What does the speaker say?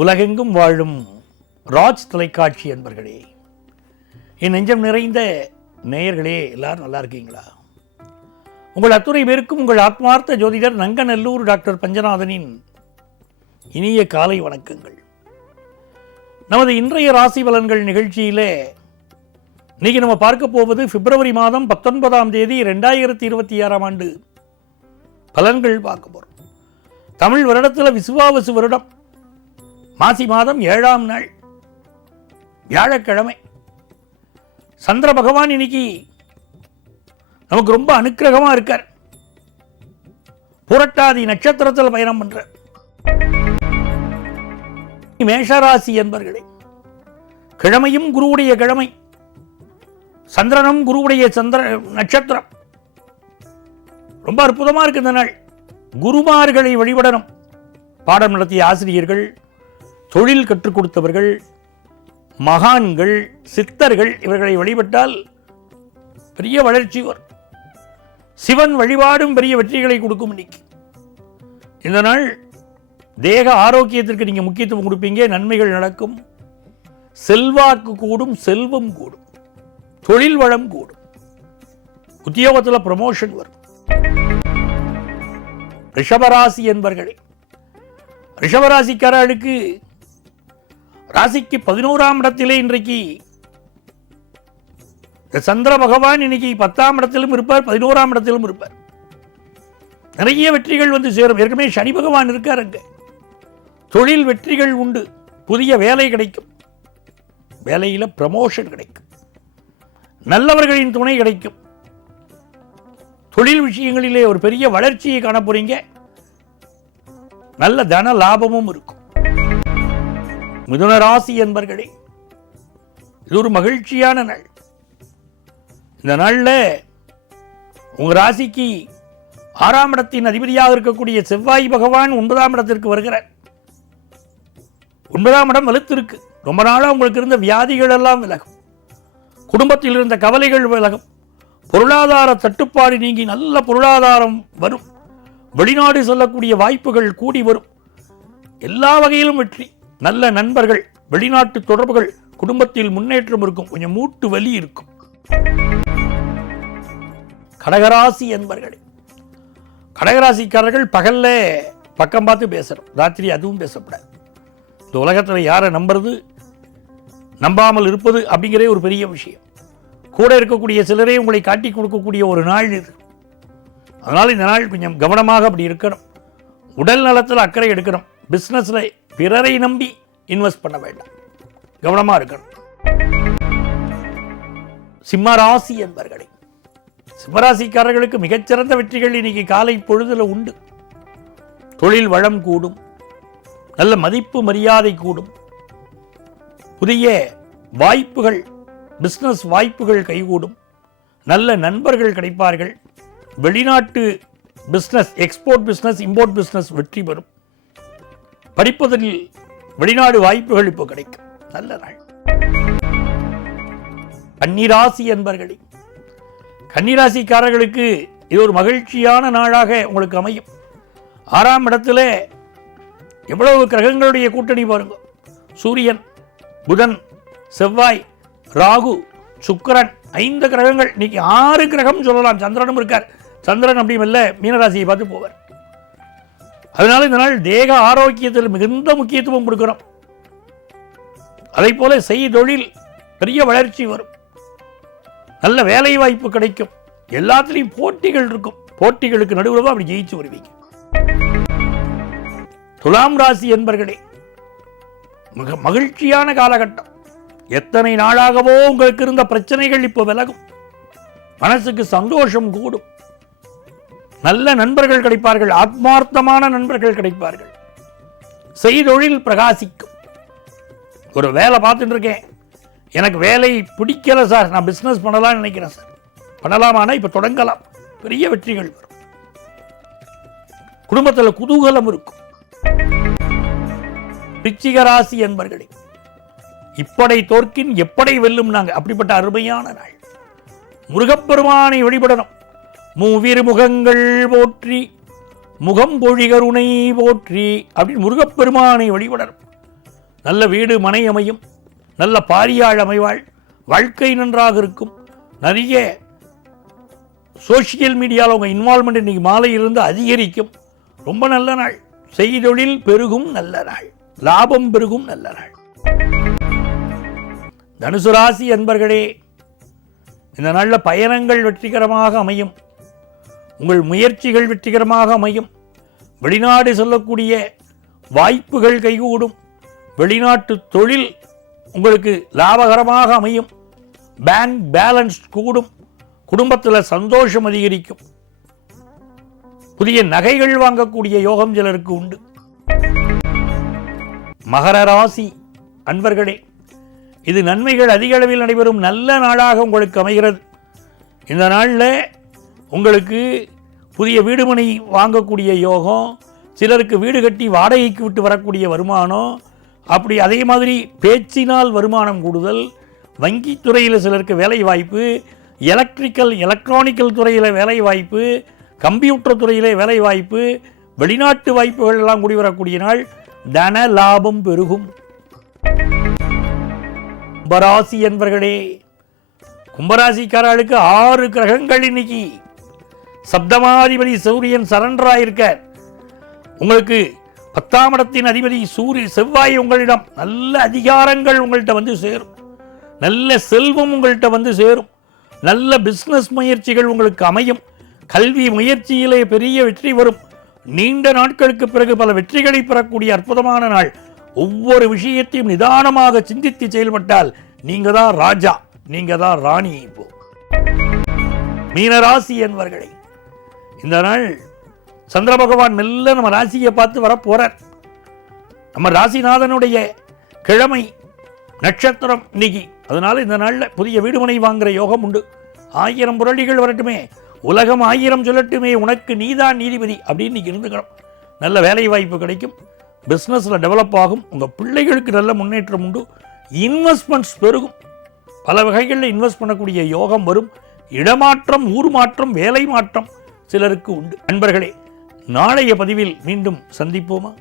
உலகெங்கும் வாழும் ராஜ் தொலைக்காட்சி அன்பர்களே, என் நெஞ்சம் நிறைந்த நேயர்களே, எல்லாரும் நல்லா இருக்கீங்களா? உங்கள் அத்துணை பேருக்கும் உங்கள் ஆத்மார்த்த ஜோதிடர் நங்கநல்லூர் டாக்டர் பஞ்சநாதனின் இனிய காலை வணக்கங்கள். நமது இன்றைய ராசி பலன்கள் நிகழ்ச்சியிலே இன்னைக்கு நம்ம பார்க்க போவது பிப்ரவரி மாதம் 19ஆம் தேதி 2026ஆம் ஆண்டு பலன்கள் பார்க்க போறோம். தமிழ் வருடத்தில் விசுவாவசு வருடம் மாசி மாதம் 7ஆம் நாள் வியாழக்கிழமை. சந்திர பகவான் இன்னைக்கு நமக்கு ரொம்ப அனுக்கிரகமா இருக்கார். புரட்டாதி நட்சத்திரத்தில் பயணம் பண்ற மேஷராசி என்பர்களே, கிழமையும் குருவுடைய கிழமை, சந்திரனும் குருவுடைய நட்சத்திரம். ரொம்ப அற்புதமா இருக்கு இந்த நாள். குருமார்களை வழிபடணும். பாடம் நடத்திய ஆசிரியர்கள், தொழில் கற்றுக் கொடுத்தவர்கள், மகான்கள், சித்தர்கள், இவர்களை வழிபட்டால் பெரிய வளர்ச்சி வரும். சிவன் வழிபாடும் பெரிய வெற்றிகளை கொடுக்கும். இன்னைக்கு இந்த நாள் தேக ஆரோக்கியத்திற்கு நீங்க முக்கியத்துவம் கொடுப்பீங்க. நன்மைகள் நடக்கும். செல்வாக்கு கூடும், செல்வம் கூடும், தொழில் வளம் கூடும், உத்தியோகத்தில் ப்ரமோஷன் வரும். ரிஷபராசி என்பர்களே, ரிஷபராசிக்காரர்களுக்கு ராசிக்கு 11ஆம் இடத்திலே இன்றைக்கு சந்திர பகவான் இன்னைக்கு 10ஆம் இடத்திலும் இருப்பார், 11ஆம் இடத்திலும் இருப்பார். நிறைய வெற்றிகள் வந்து சேரும். ஏற்கனவே சனி பகவான் இருக்கார் அங்க. தொழில் வெற்றிகள் உண்டு. புதிய வேலை கிடைக்கும். வேலையில ப்ரமோஷன் கிடைக்கும். நல்லவர்களின் துணை கிடைக்கும். தொழில் விஷயங்களிலே ஒரு பெரிய வளர்ச்சியை காண போறீங்க. நல்ல தன லாபமும் இருக்கும். மிதுன ராசி என்பர்களே, இது ஒரு மகிழ்ச்சியான நாள். இந்த நாளில் உங்க ராசிக்கு 6ஆம் இடத்தின் அதிபதியாக இருக்கக்கூடிய செவ்வாய் பகவான் 9ஆம் இடத்திற்கு வருகிறார். 9ஆம் இடம் வலுத்திருக்கு. ரொம்ப நாளாக உங்களுக்கு இருந்த வியாதிகள் எல்லாம் விலகும். குடும்பத்தில் இருந்த கவலைகள் விலகும். பொருளாதார தட்டுப்பாடு நீங்கி நல்ல பொருளாதாரம் வரும். வெளிநாடு செல்லக்கூடிய வாய்ப்புகள் கூடி வரும். எல்லா வகையிலும் வெற்றி. நல்ல நண்பர்கள், வெளிநாட்டு தொடர்புகள், குடும்பத்தில் முன்னேற்றம் இருக்கும். கொஞ்சம் மூட்டு வலி இருக்கும். கடகராசி என்பர்களே, கடகராசிக்காரர்கள் பகல்ல பக்கம் பார்த்து பேசணும், ராத்திரி அதுவும் பேசப்படாது. இந்த உலகத்தில் யாரை நம்புறது, நம்பாமல் இருப்பது அப்படிங்கிற ஒரு பெரிய விஷயம். கூட இருக்கக்கூடிய சிலரே உங்களை காட்டி கொடுக்கக்கூடிய ஒரு நாள் இது. அதனால் இந்த நாள் கொஞ்சம் கவனமாக அப்படி இருக்கணும். உடல் நலத்தில் அக்கறை எடுக்கணும். பிஸ்னஸில் பிறரை நம்பி இன்வெஸ்ட் பண்ண வேண்டாம், கவனமாக இருக்கணும். சிம்மராசி என்பர்களே, சிம்மராசிக்காரர்களுக்கு மிகச்சிறந்த வெற்றிகள் இன்னைக்கு காலை பொழுதுல உண்டு. தொழில் வளம் கூடும். நல்ல மதிப்பு மரியாதை கூடும். புதிய வாய்ப்புகள், பிஸ்னஸ் வாய்ப்புகள் கைகூடும். நல்ல நண்பர்கள் கிடைப்பார்கள். வெளிநாட்டு business, export business, import business வெற்றி பெறும். படிப்பதில் வெளிநாடு வாய்ப்புகள் இப்போ கிடைக்கும். நல்ல நாள். கன்னிராசி என்பர்களே, கன்னிராசிக்காரர்களுக்கு இது ஒரு மகிழ்ச்சியான நாளாக உங்களுக்கு அமையும். 6ஆம் இடத்துல எவ்வளவு கிரகங்களுடைய கூட்டணி பாருங்க. சூரியன், புதன், செவ்வாய், ராகு, சுக்கிரன், 5 கிரகங்கள். இன்னைக்கு 6 கிரகம் சொல்லலாம். சந்திரனும் இருக்கார். சந்திரன் அப்படி மெல்ல மீனராசியை பார்த்து போவார். அதனால இந்த நாள் தேக ஆரோக்கியத்தில் மிகுந்த முக்கியத்துவம் கொடுக்கிறோம். அதை போல தொழில் பெரிய வளர்ச்சி வரும். நல்ல வேலை வாய்ப்பு கிடைக்கும். எல்லாத்திலையும் போட்டிகள் இருக்கும். போட்டிகளுக்கு நடுவில் அப்படி ஜெயிச்சு வருவீங்க. துலாம் ராசி என்பர்களே, மிக மகிழ்ச்சியான காலகட்டம். எத்தனை நாளாகவோ உங்களுக்கு இருந்த பிரச்சனைகள் இப்போ விலகும். மனசுக்கு சந்தோஷம் கூடும். நல்ல நண்பர்கள் கிடைப்பார்கள். ஆத்மார்த்தமான நண்பர்கள் கிடைப்பார்கள். செய்தொழில் பிரகாசிக்கும். ஒரு வேலை பார்த்துட்டு இருக்கேன், எனக்கு வேலை பிடிக்கல சார், நான் பிஸ்னஸ் பண்ணலாம்னு நினைக்கிறேன் சார். பண்ணலாமானா இப்போ தொடங்கலாம். பெரிய வெற்றிகள் வரும். குடும்பத்தில் குதூகலம் இருக்கும். விருச்சிக ராசி என்பர்களே, இப்படை தோற்கின் எப்படை வெல்லும். நாங்கள் அப்படிப்பட்ட அருமையான நாள். முருகப்பெருமானை வழிபடணும். மூவிரு முகங்கள் போற்றி, முகம் பொழி கருணை போற்றி அப்படின்னு முருகப்பெருமானை வழிபடணும். நல்ல வீடு மனை அமையும், நல்ல பாரியாள் அமைவாள், வாழ்க்கை நன்றாக இருக்கும். நிறைய சோஷியல் மீடியாவில் உங்கள் இன்வால்மெண்ட் இன்றைக்கி மாலையிலிருந்து அதிகரிக்கும். ரொம்ப நல்ல நாள். செய்தொழில் பெருகும் நல்ல நாள், லாபம் பெருகும் நல்ல நாள். தனுசு ராசி அன்பர்களே, இந்த நாளில் பயணங்கள் வெற்றிகரமாக அமையும், உங்கள் முயற்சிகள் வெற்றிகரமாக அமையும். வெளிநாடு செல்லக்கூடிய வாய்ப்புகள் கைகூடும். வெளிநாட்டு தொழில் உங்களுக்கு லாபகரமாக அமையும். பேங்க் பேலன்ஸ் கூடும். குடும்பத்தில் சந்தோஷம் அதிகரிக்கும். புதிய நகைகள் வாங்கக்கூடிய யோகம் சிலருக்கு உண்டு. மகர ராசி அன்பர்களே, இது நன்மைகள் அதிக அளவில் நடைபெறும் நல்ல நாளாக உங்களுக்கு அமைகிறது. இந்த நாளில் உங்களுக்கு புதிய வீடுமனை வாங்கக்கூடிய யோகம், சிலருக்கு வீடு கட்டி வாடகைக்கு விட்டு வரக்கூடிய வருமானம், அப்படி அதே மாதிரி பேச்சினால் வருமானம் கூடுதல், வங்கித்துறையில் சிலருக்கு வேலை வாய்ப்பு, எலக்ட்ரானிக்கல் துறையில் வேலை வாய்ப்பு, கம்ப்யூட்டர் துறையிலே வேலை வாய்ப்பு, வெளிநாட்டு வாய்ப்புகள் எல்லாம் கூடி வரக்கூடிய நாள். தன லாபம் பெருகும். கும்பராசி என்பர்களே, கும்பராசிக்காரர்களுக்கு 6 கிரகங்கள் இன்னைக்கு. சப்தமாதிபதி சூரியன் சரண்டராயிருக்கார். உங்களுக்கு 10ஆம் இடத்தின் அதிபதி செவ்வாய் உங்களிடம். நல்ல அதிகாரங்கள் உங்கள்கிட்ட வந்து சேரும், நல்ல செல்வம் உங்கள்கிட்ட வந்து சேரும், நல்ல பிஸ்னஸ் முயற்சிகள் உங்களுக்கு அமையும். கல்வி முயற்சியிலே பெரிய வெற்றி வரும். நீண்ட நாட்களுக்கு பிறகு பல வெற்றிகளை பெறக்கூடிய அற்புதமான நாள். ஒவ்வொரு விஷயத்தையும் நிதானமாக சிந்தித்து செயல்பட்டால் நீங்க தான் ராஜா, நீங்க தான் ராணி. இப்போ மீனராசி என்பவர்களே, இந்த நாள் சந்திர பகவான் மெல்ல நம்ம ராசியை பார்த்து வர போறார். நம்ம ராசிநாதனுடைய கிழமை நட்சத்திரம் இன்னைக்கு. அதனால இந்த நாளில் புதிய வீடுமனை வாங்குற யோகம் உண்டு. 1000 புரளிகள் வரட்டுமே, உலகம் 1000 சொல்லட்டுமே, உனக்கு நீதான் நீதிபதி அப்படின்னு இன்னைக்கு இருந்துக்கணும். நல்ல வேலை வாய்ப்பு கிடைக்கும், பிஸ்னஸில் டெவலப் ஆகும், உங்கள் பிள்ளைகளுக்கு நல்ல முன்னேற்றம் உண்டு, இன்வெஸ்ட்மெண்ட்ஸ் பெருகும், பல வகைகளில் இன்வெஸ்ட் பண்ணக்கூடிய யோகம் வரும். இடமாற்றம், ஊர் மாற்றம், வேலை மாற்றம் சிலருக்கு உண்டு. நண்பர்களே, நாளைய பதிவில் மீண்டும் சந்திப்போமா?